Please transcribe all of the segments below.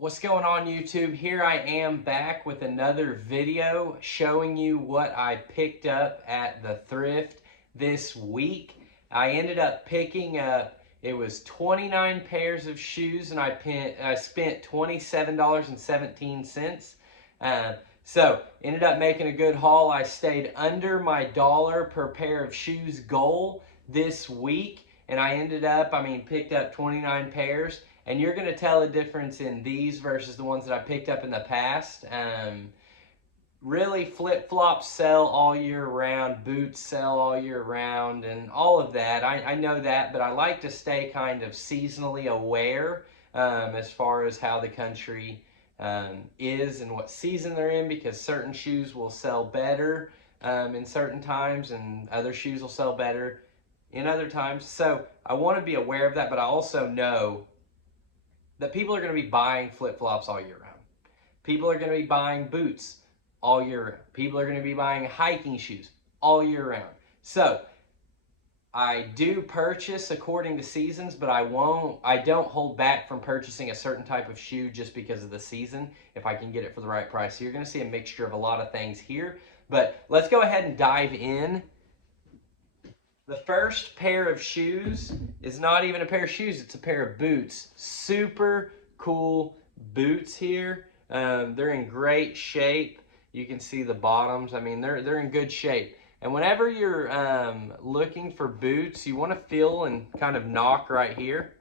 What's going on YouTube? Here I am back with another video showing you what I picked up at the thrift this week. I ended up picking up, it was 29 pairs of shoes and I spent $27.17. So ended up making a good haul. I stayed under my dollar per pair of shoes goal this week, and I picked up 29 pairs. And you're going to tell a difference in these versus the ones that I picked up in the past. Really, flip-flops sell all year round, boots sell all year round, and all of that. I know that, but I like to stay kind of seasonally aware as far as how the country is and what season they're in, because certain shoes will sell better in certain times and other shoes will sell better in other times. So I want to be aware of that, but I also know that people are going to be buying flip-flops all year round. People are going to be buying boots all year round. People are going to be buying hiking shoes all year round. So I do purchase according to seasons, but I don't hold back from purchasing a certain type of shoe just because of the season if I can get it for the right price. So you're going to see a mixture of a lot of things here, but let's go ahead and dive in. The first pair of shoes is not even a pair of shoes, it's a pair of boots. Super cool boots here. They're in great shape. You can see the bottoms. I mean, they're in good shape. And whenever you're looking for boots, you want to feel and kind of knock right here,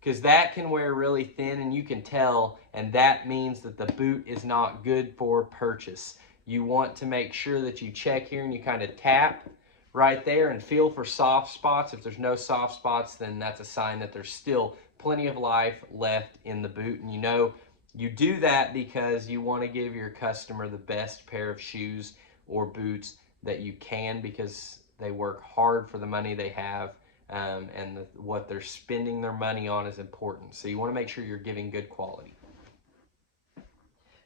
because that can wear really thin and you can tell, and that means that the boot is not good for purchase. You want to make sure that you check here and you kind of tap right there and feel for soft spots. If there's no soft spots, then that's a sign that there's still plenty of life left in the boot. And you know, you do that because you want to give your customer the best pair of shoes or boots that you can, because they work hard for the money they have, and what they're spending their money on is important. So you want to make sure you're giving good quality.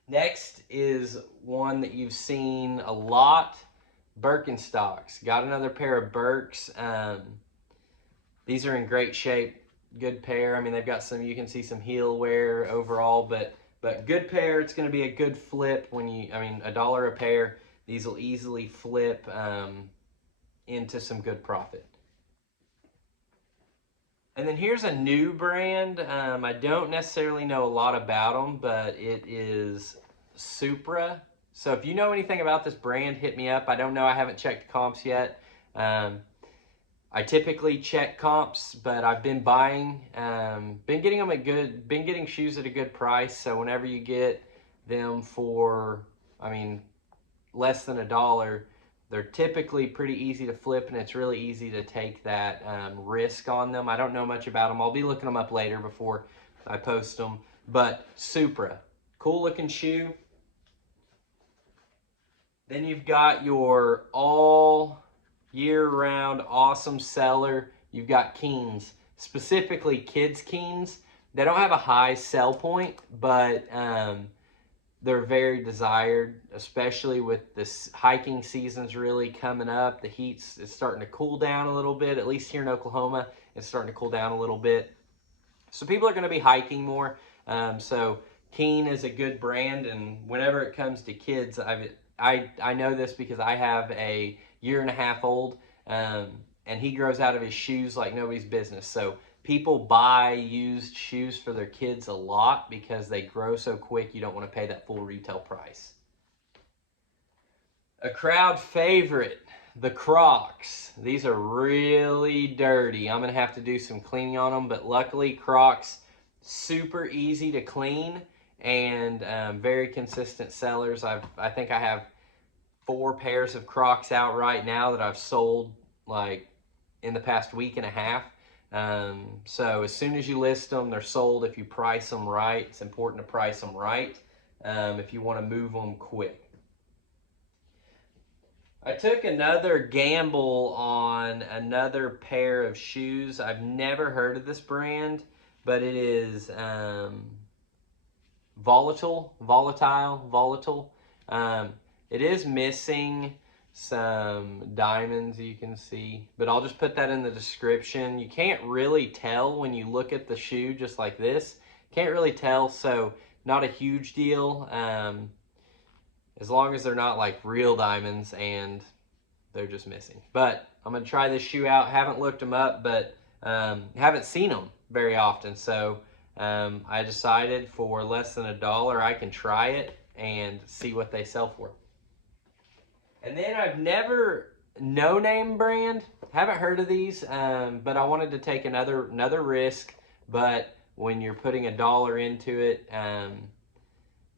Next is one that you've seen a lot, Birkenstocks. Got another pair of Birks. These are in great shape, good pair. I mean, they've got some, you can see some heel wear overall, but good pair. It's going to be a good flip when you, $1 a pair. These will easily flip into some good profit. And then here's a new brand. I don't necessarily know a lot about them, but it is Supra. So if you know anything about this brand, hit me up. I don't know, I haven't checked comps yet. I typically check comps, but I've been buying, been getting shoes at a good price. So whenever you get them for, less than $1, they're typically pretty easy to flip, and it's really easy to take that risk on them. I don't know much about them. I'll be looking them up later before I post them. But Supra, cool looking shoe. Then you've got your all year round awesome seller. You've got Keens, specifically kids Keens. They don't have a high sell point, but they're very desired, especially with this hiking season's really coming up. The heat's is starting to cool down a little bit, at least here in Oklahoma. It's starting to cool down a little bit. So people are going to be hiking more. So Keen is a good brand, and whenever it comes to kids, I know this because I have a 1.5-year-old, and he grows out of his shoes like nobody's business. So people buy used shoes for their kids a lot because they grow so quick, you don't want to pay that full retail price. A crowd favorite, the Crocs. These are really dirty. I'm going to have to do some cleaning on them, but luckily Crocs, super easy to clean and very consistent sellers. I think I have 4 pairs of Crocs out right now that I've sold like in the past week and a half. So as soon as you list them, they're sold. If you price them right, it's important to price them right if you want to move them quick. I took another gamble on another pair of shoes. I've never heard of this brand, but it is Volatile. It is missing some diamonds, you can see, but I'll just put that in the description. You can't really tell when you look at the shoe just like this Can't really tell, so not a huge deal. As long as they're not like real diamonds and they're just missing. But I'm gonna try this shoe out. Haven't looked them up, but haven't seen them very often. So I decided for less than $1 I can try it and see what they sell for. And then I've never, No Name brand, haven't heard of these, but I wanted to take another risk. But when you're putting $1 into it,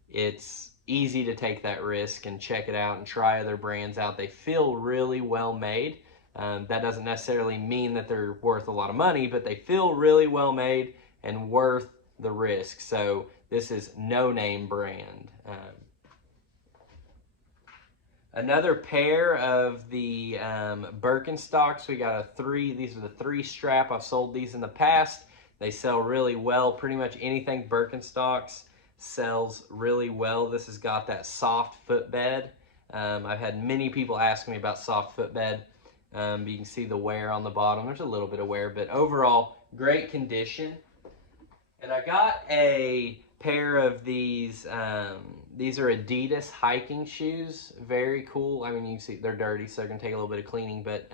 it's easy to take that risk and check it out and try other brands out. They feel really well made. That doesn't necessarily mean that they're worth a lot of money, but they feel really well made and worth the risk. So this is No Name brand. Another pair of the Birkenstocks. We got these are the 3 strap. I've sold these in the past. They sell really well. Pretty much anything Birkenstocks sells really well. This has got that soft footbed. I've had many people ask me about soft footbed. You can see the wear on the bottom. There's a little bit of wear, but overall, great condition. And I got a pair of these are Adidas hiking shoes. Very cool. I mean, you can see they're dirty, so they're gonna take a little bit of cleaning, but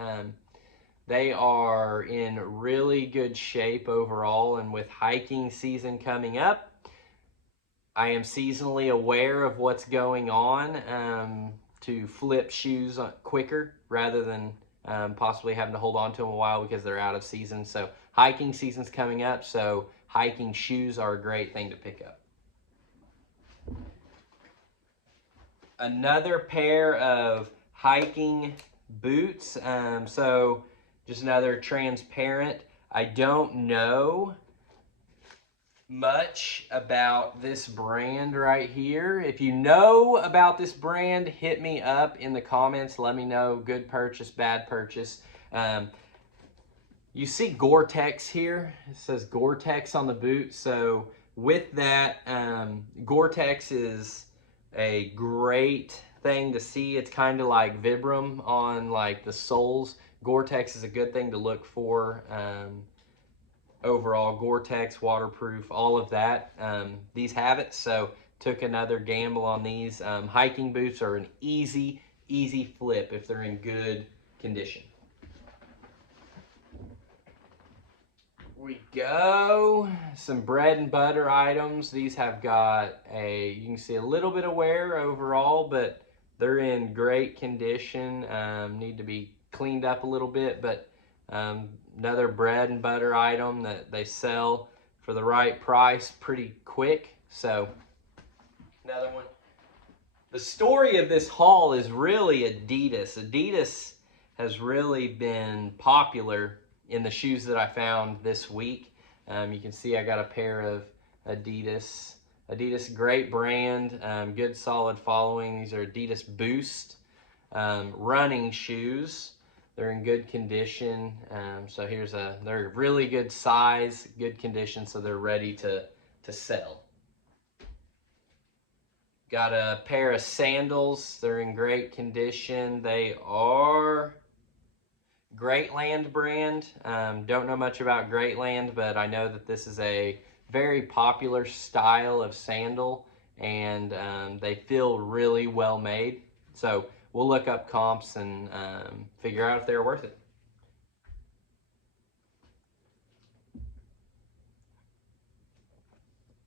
they are in really good shape overall. And with hiking season coming up, I am seasonally aware of what's going on to flip shoes quicker rather than possibly having to hold on to them a while because they're out of season. So hiking season's coming up, so hiking shoes are a great thing to pick up. Another pair of hiking boots. So just another transparent. I don't know much about this brand right here. If you know about this brand, hit me up in the comments. Let me know. Good purchase, bad purchase. You see Gore-Tex here. It says Gore-Tex on the boot. So with that, Gore-Tex is a great thing to see. It's kind of like Vibram on like the soles. Gore-Tex is a good thing to look for. Overall, Gore-Tex, waterproof, all of that. These have it, so took another gamble on these. Hiking boots are an easy flip if they're in good condition. We go, some bread and butter items. These have got you can see a little bit of wear overall, but they're in great condition. Need to be cleaned up a little bit, but another bread and butter item that they sell for the right price pretty quick. So another one. The story of this haul is really Adidas. Adidas has really been popular in the shoes that I found this week. You can see I got a pair of Adidas. Adidas, great brand, good solid following. These are Adidas Boost running shoes. They're in good condition. So they're really good size, good condition, so they're ready to sell. Got a pair of sandals. They're in great condition. They are Greatland brand. Don't know much about Greatland, but I know that this is a very popular style of sandal, and they feel really well made. So we'll look up comps and figure out if they're worth it.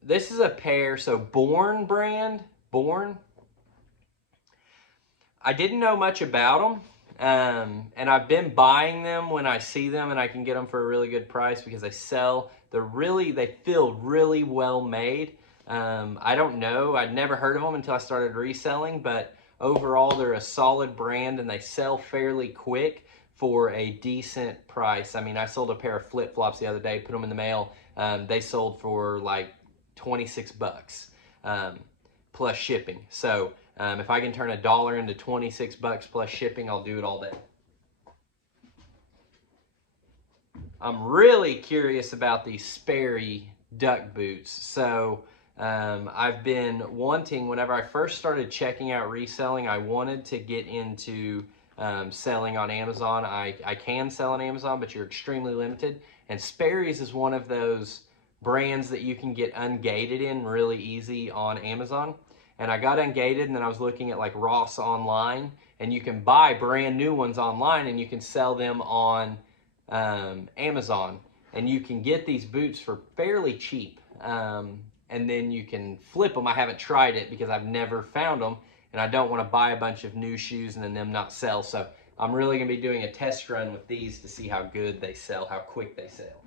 This is a pair, so Born brand, Born. I didn't know much about them, and I've been buying them when I see them, and I can get them for a really good price because they feel really well made. I don't know, I'd never heard of them until I started reselling, but overall they're a solid brand and they sell fairly quick for a decent price. I mean, I sold a pair of flip-flops the other day, put them in the mail. They sold for like 26 bucks plus shipping. So if I can turn $1 into 26 bucks plus shipping, I'll do it all day. I'm really curious about these Sperry duck boots. So I've been wanting, whenever I first started checking out reselling, I wanted to get into selling on Amazon. I can sell on Amazon, but you're extremely limited. And Sperry's is one of those brands that you can get ungated in really easy on Amazon. And I got ungated, and then I was looking at like Ross online, and you can buy brand new ones online and you can sell them on Amazon. And you can get these boots for fairly cheap. And then you can flip them. I haven't tried it because I've never found them, and I don't want to buy a bunch of new shoes and then them not sell. So I'm really going to be doing a test run with these to see how good they sell, how quick they sell.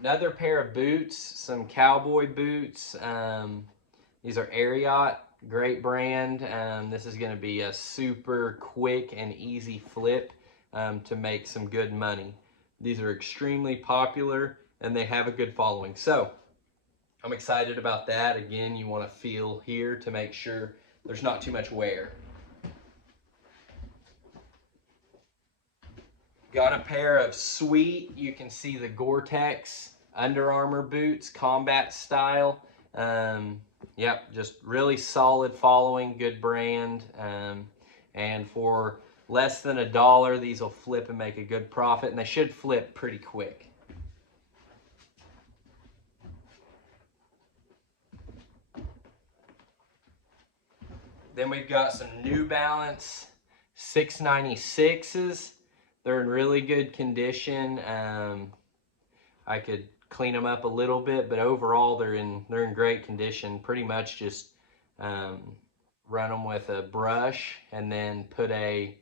Another pair of boots, some cowboy boots. These are Ariat, great brand. This is going to be a super quick and easy flip to make some good money. These are extremely popular and they have a good following. So I'm excited about that. Again, you want to feel here to make sure there's not too much wear. Got a pair of Sweet, you can see the Gore-Tex Under Armour boots, combat style. Yep, just really solid following, good brand. And for less than $1, these will flip and make a good profit, and they should flip pretty quick. Then we've got some New Balance 696s. They're in really good condition. I could clean them up a little bit, but overall they're in great condition. Pretty much just run them with a brush and then put a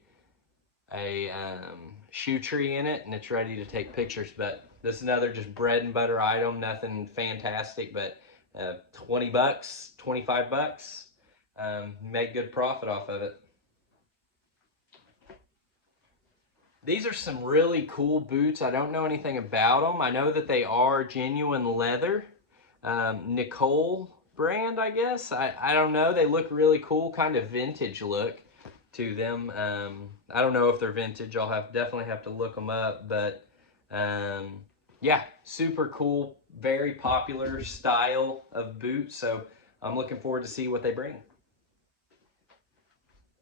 shoe tree in it, and it's ready to take pictures. But this is another just bread and butter item, nothing fantastic, but 20 bucks, 25 bucks, make good profit off of it. These are some really cool boots. I don't know anything about them. I know that they are genuine leather. Nicole brand, I guess. I don't know. They look really cool, kind of vintage look to them. I don't know if they're vintage. I'll definitely have to look them up. But yeah, super cool, very popular style of boots. So I'm looking forward to see what they bring.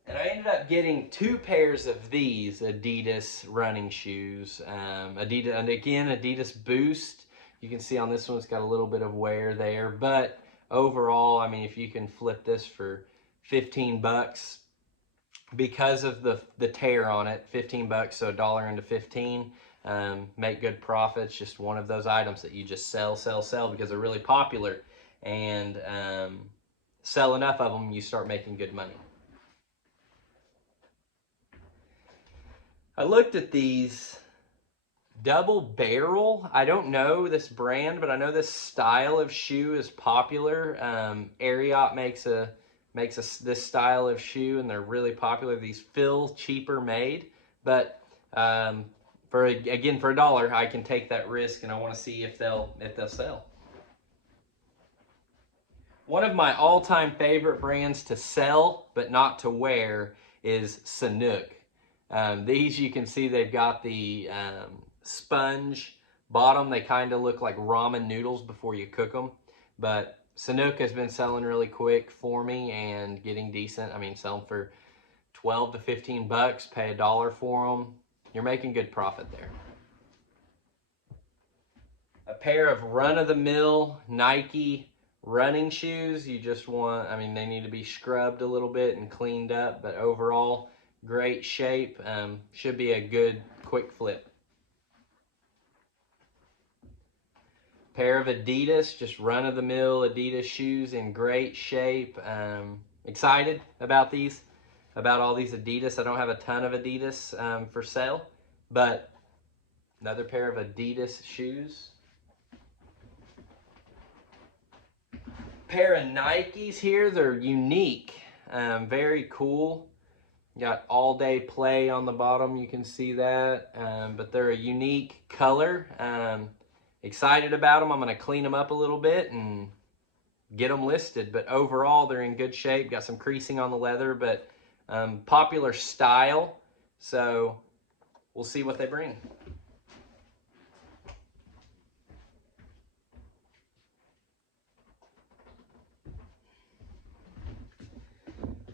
And I ended up getting 2 pairs of these Adidas running shoes. Adidas, and again, Adidas Boost. You can see on this one, it's got a little bit of wear there. But overall, I mean, if you can flip this for 15 bucks, because of the tear on it, 15 bucks, so $1 into 15, make good profits. Just one of those items that you just sell because they're really popular. And sell enough of them, you start making good money. I looked at these Double Barrel. I don't know this brand, but I know this style of shoe is popular. Ariat makes this style of shoe, and they're really popular. These feel cheaper made, but for $1, I can take that risk, and I want to see if they'll sell. One of my all-time favorite brands to sell but not to wear is Sanuk. These, you can see they've got the sponge bottom. They kind of look like ramen noodles before you cook them. But Sanuk has been selling really quick for me and getting decent. I mean, selling for 12 to 15 bucks, pay $1 for them. You're making good profit there. A pair of run-of-the-mill Nike running shoes. You just want, I mean, they need to be scrubbed a little bit and cleaned up, but overall, great shape. Should be a good quick flip. Pair of Adidas, just run-of-the-mill Adidas shoes in great shape. Excited about these, about all these Adidas. I don't have a ton of Adidas for sale, but another pair of Adidas shoes. Pair of Nikes here. They're unique, very cool. Got all day play on the bottom, you can see that, but they're a unique color. Excited about them. I'm going to clean them up a little bit and get them listed, but overall they're in good shape. Got some creasing on the leather, but popular style, so we'll see what they bring.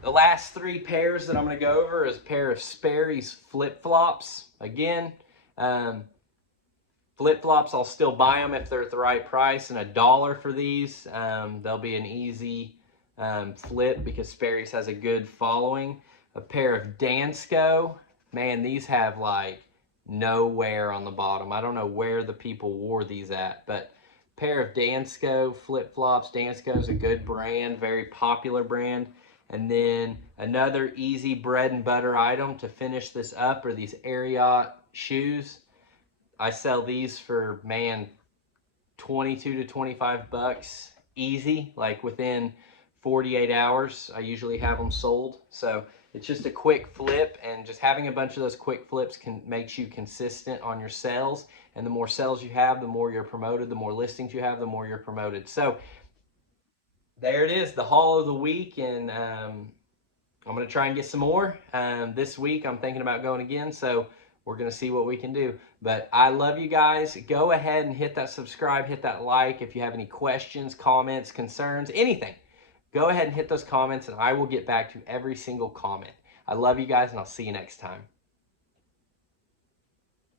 The last 3 pairs that I'm going to go over is a pair of Sperry's flip-flops. Again, Flip-flops, I'll still buy them if they're at the right price, and $1 for these. They'll be an easy flip because Sperry's has a good following. A pair of Dansko. Man, these have like no wear on the bottom. I don't know where the people wore these at, but pair of Dansko flip-flops. Dansko is a good brand, very popular brand. And then another easy bread and butter item to finish this up are these Ariat shoes. I sell these for, man, 22 to 25 bucks easy, like within 48 hours I usually have them sold. So it's just a quick flip, and just having a bunch of those quick flips makes you consistent on your sales, and the more sales you have, the more you're promoted. The more listings you have, the more you're promoted. So there it is, the haul of the week, and I'm going to try and get some more. This week I'm thinking about going again, so we're going to see what we can do. But I love you guys. Go ahead and hit that subscribe, hit that like. If you have any questions, comments, concerns, anything, go ahead and hit those comments, and I will get back to every single comment. I love you guys, and I'll see you next time.